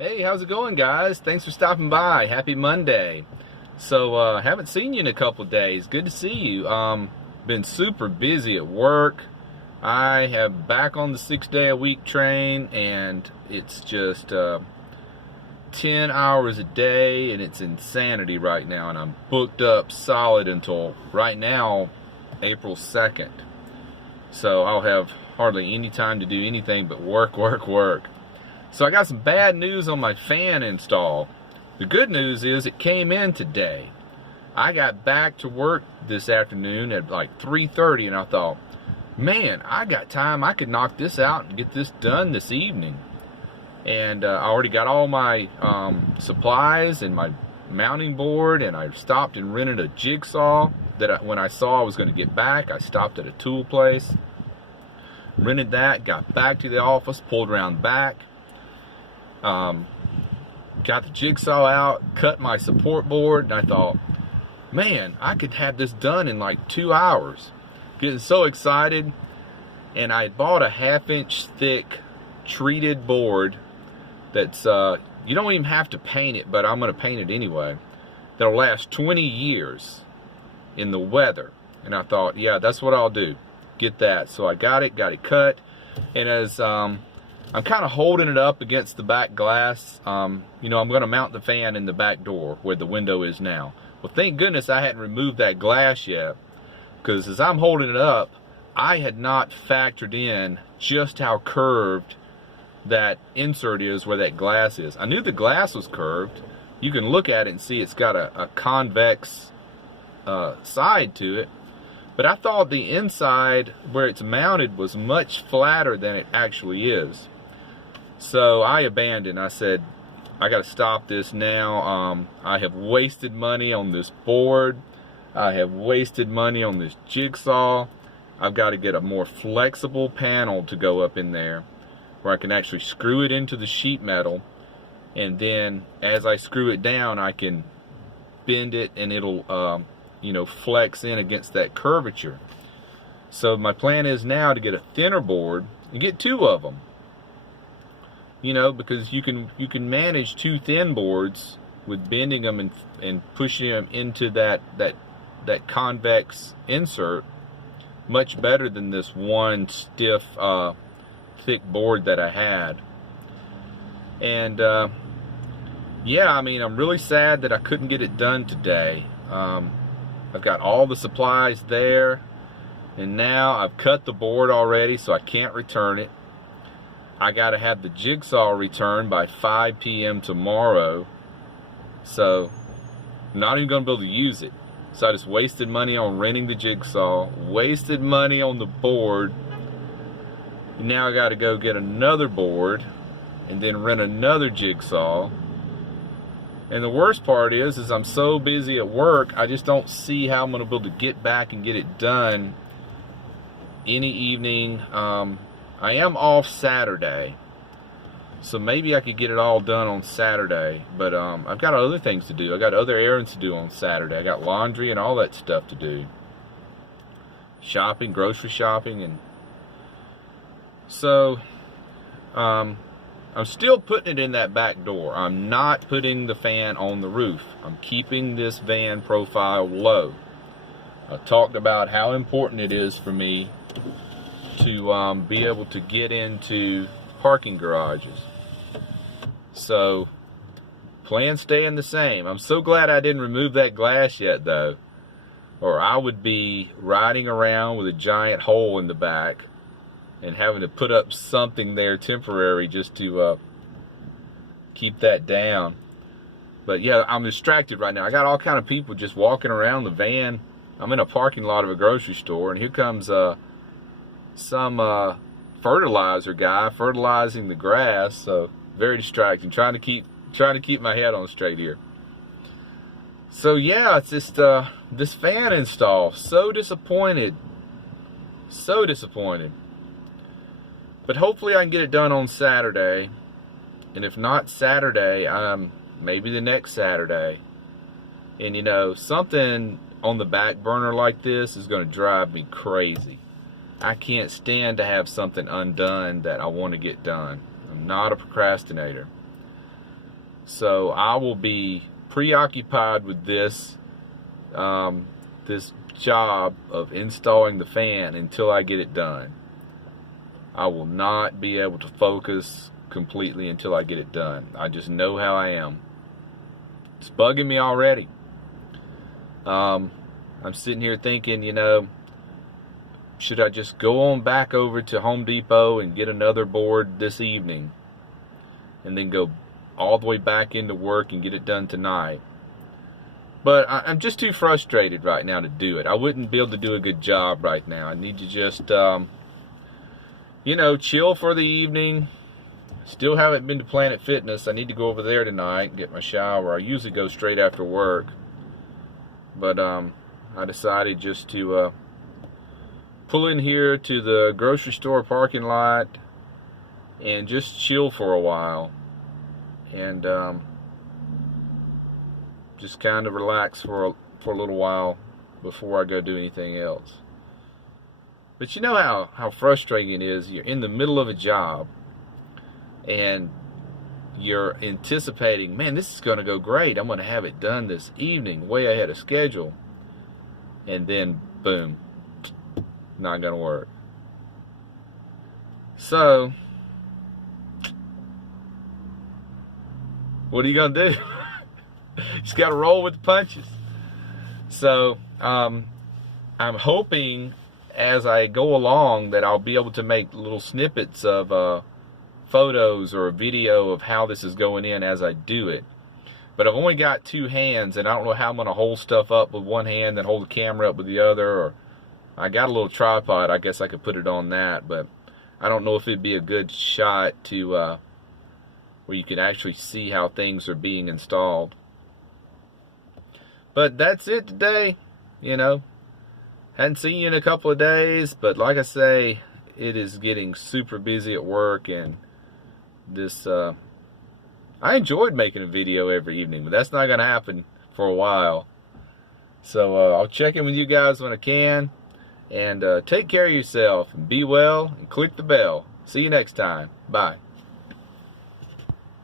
Hey, how's it going, guys? Thanks for stopping by. Happy Monday. So, haven't seen you in a couple days. Good to see you. Been super busy at work. I have back on the 6-day-a-week train, and it's just 10 hours a day, and it's insanity right now. And I'm booked up solid until right now, April 2nd. So I'll have hardly any time to do anything but work, work, work. So I got some bad news on my fan install. The good news is it came in today. I got back to work this afternoon at like 3:30, and I thought, man, I got time. I could knock this out and get this done this evening. And I already got all my supplies and my mounting board, and I stopped and rented a jigsaw that when I saw I was going to get back, I stopped at a tool place, rented that, got back to the office, pulled around back. Got the jigsaw out, cut my support board, and I thought, man, I could have this done in like 2 hours. Getting so excited, and I bought a 1/2-inch thick treated board that's, you don't even have to paint it, but I'm going to paint it anyway. That'll last 20 years in the weather. And I thought, yeah, that's what I'll do. Get that. So I got it cut, and as, I'm kind of holding it up against the back glass. You know, I'm going to mount the fan in the back door where the window is now. Well, thank goodness I hadn't removed that glass yet, because as I'm holding it up, I had not factored in just how curved that insert is where that glass is. I knew the glass was curved. You can look at it and see it's got a convex side to it. But I thought the inside where it's mounted was much flatter than it actually is. So I abandoned. I said, I got to stop this now. I have wasted money on this board. I have wasted money on this jigsaw. I've got to get a more flexible panel to go up in there where I can actually screw it into the sheet metal. And then as I screw it down, I can bend it and it'll, you know, flex in against that curvature. So my plan is now to get a thinner board and get 2 of them. You know, because you can manage 2 thin boards with bending them and pushing them into that convex insert much better than this one stiff thick board that I had. And yeah, I mean, I'm really sad that I couldn't get it done today. I've got all the supplies there, and now I've cut the board already, so I can't return it. I got to have the jigsaw returned by 5 p.m. tomorrow, so I'm not even going to be able to use it. So I just wasted money on renting the jigsaw, wasted money on the board. Now I got to go get another board and then rent another jigsaw. And the worst part is I'm so busy at work, I just don't see how I'm going to be able to get back and get it done any evening. I am off Saturday, so maybe I could get it all done on Saturday, but I've got other things to do. I got other errands to do on Saturday. I got laundry and all that stuff to do. Shopping, grocery shopping, and so I'm still putting it in that back door. I'm not putting the fan on the roof. I'm keeping this van profile low. I talked about how important it is for me to be able to get into parking garages. So, plan staying the same. I'm so glad I didn't remove that glass yet, though, or I would be riding around with a giant hole in the back and having to put up something there temporary just to keep that down. But yeah, I'm distracted right now. I got all kind of people just walking around the van. I'm in a parking lot of a grocery store, and here comes some fertilizer guy fertilizing the grass. So very distracting. Trying to keep my head on straight here. So yeah, it's just this fan install. So disappointed. So disappointed. But hopefully I can get it done on Saturday. And if not Saturday, maybe the next Saturday. And you know, something on the back burner like this is going to drive me crazy. I can't stand to have something undone that I want to get done. I'm not a procrastinator. So I will be preoccupied with this this job of installing the fan until I get it done. I will not be able to focus completely until I get it done. I just know how I am. It's bugging me already. I'm sitting here thinking, you know, should I just go on back over to Home Depot and get another board this evening and then go all the way back into work and get it done tonight? But I'm just too frustrated right now to do it. I wouldn't be able to do a good job right now. I need to just, you know, chill for the evening. Still haven't been to Planet Fitness. I need to go over there tonight and get my shower. I usually go straight after work. But I decided just to pull in here to the grocery store parking lot and just chill for a while. And just kind of relax for a little while before I go do anything else. But you know how frustrating it is. You're in the middle of a job and you're anticipating, man, this is going to go great. I'm going to have it done this evening, way ahead of schedule. And then, boom, not going to work. So, what are you going to do? Just got to roll with the punches. So, I'm hoping as I go along that I'll be able to make little snippets of photos or a video of how this is going in as I do it. But I've only got two hands, and I don't know how I'm going to hold stuff up with one hand and hold the camera up with the other. Or I got a little tripod. I guess I could put it on that, but I don't know if it'd be a good shot to where you can actually see how things are being installed. But that's it today. You know, hadn't seen you in a couple of days, but like I say, it is getting super busy at work, and this I enjoyed making a video every evening, but that's not going to happen for a while. So I'll check in with you guys when I can, and take care of yourself and be well and click the bell. See you next time. Bye.